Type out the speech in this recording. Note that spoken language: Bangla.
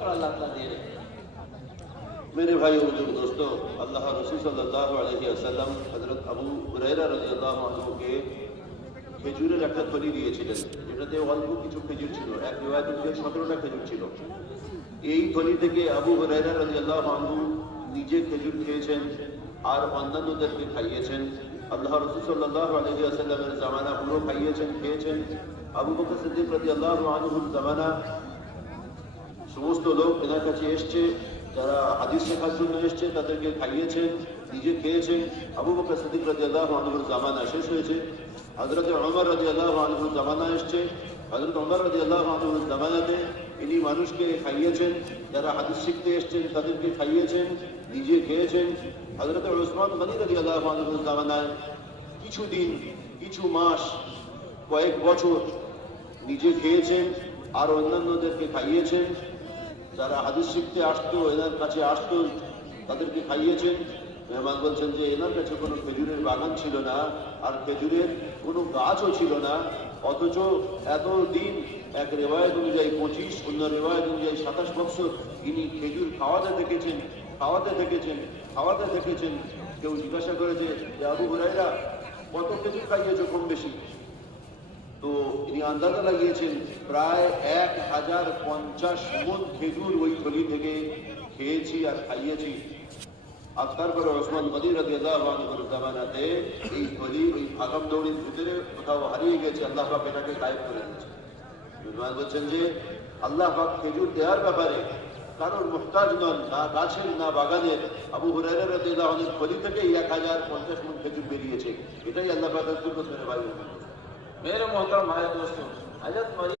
বরকত আল্লাহ তাআলা দিয়ে দেন मेरे भाई और बुजुर्ग दोस्तों अल्लाह रसूल सल्लल्लाहु अलैहि वसल्लम हजरत আবু হুরায়রা রাদিয়াল্লাহু আনহু কে খেজুরের একটা থলি দিয়েছিলেন যেটাতে অল্প কিছু খেজুর ছিল এক রিওয়ায়াত অনুযায়ী সতেরোটা খেজুর ছিল এই থলি থেকে আবু হুরায়রা রাদিয়াল্লাহু আনহু নিজে খেজুর খেয়েছেন আর অন্যান্যদেরকে খাইয়েছেন আল্লাহ রসুল সাল্লাল্লাহু আলাইহি ওয়াসাল্লামের জামানা পুরো খাইয়েছেন খেয়েছেন আবু বকর সিদ্দিক রাদিয়াল্লাহু আনহুর জামানা সমস্ত লোক এনার কাছে এসছে, যারা হাদিস শেখার জন্য এসছে, তাদেরকে খাইয়েছেন নিজে খেয়েছেন আবু বকর সিদ্দিক রাদিয়াল্লাহু আনহুর জামানা শেষ হয়েছে। হযরত ওমর রাদিয়াল্লাহু আনহুর জামানা এসছে। হযরত ওমর রাদিয়াল্লাহু আনহুর জামানাতে ইনি মানুষকে খাইয়েছেন, যারা হাদিস শিখতে এসছেন, তাদেরকে খাইয়েছেন, নিজে খেয়েছেন। হযরত ওসমান গনি রাদিয়াল্লাহু আনহুর জামানায় কিছুদিন, কিছু মাস, কয়েক বছর নিজে খেয়েছেন আর অন্যান্যদেরকে খাইয়েছেন। যারা হাদিস শিখতে আসতো, এনার কাছে আসতো, তাদেরকে খাইয়েছেন। মেহমান বলছেন যে, এনার কাছে কোনো খেজুরের বাগান ছিল না, আর খেজুরের কোনো গাছও ছিল না। অথচ এত দিন এক রেওয়ায়ত অনুযায়ী পঁচিশ, অন্য রেওয়ায়ত অনুযায়ী সাতাশ বছর ইনি খেজুর খাওয়াতে দেখেছেন খাওয়াতে দেখেছেন খাওয়াতে দেখেছেন। কেউ জিজ্ঞাসা করেছে যে আবু হুরাইরা কত খেজুর খাইয়েছো কম বেশি? আন্দাজা লাগিয়েছেন, প্রায় এক হাজার পঞ্চাশ মন খেজুর ওই থলি থেকে খেয়েছি আর খাইয়েছি। আর তারপরে ওসমান গনি জামানাতে এই থলি, ওই ভাগাম দৌড়ির ভিতরে কোথাও হারিয়ে গেছে, আল্লাহ পাক এটাকে গায়েব করে বিমান বলছেন যে, আল্লাহ পাক খেজুর দেওয়ার ব্যাপারে কারোর মুহতাজ নন না গাছের, না বাগানের, আবু আনহুর থলি থেকেই এক হাজার পঞ্চাশ মন খেজুর বেরিয়েছে। এটাই আল্লাহ পাকের কুদরত ভাই मेरे मोहतरम भाई दोस्तों हजरत मौलाना